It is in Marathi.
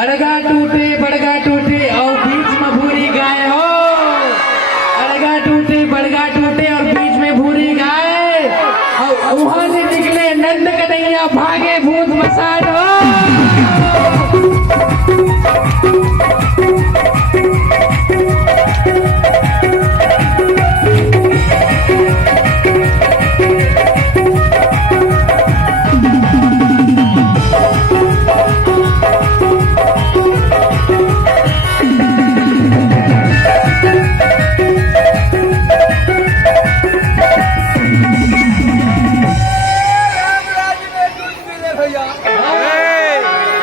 अड़गा टूटे बड़गा टूटे और बीच में भूरी गाय हो। अड़गा टूटे बड़गा टूटे और बीच में भूरी गाय और वहां से निकले नंद कन्हैया भागे भूत मसाड़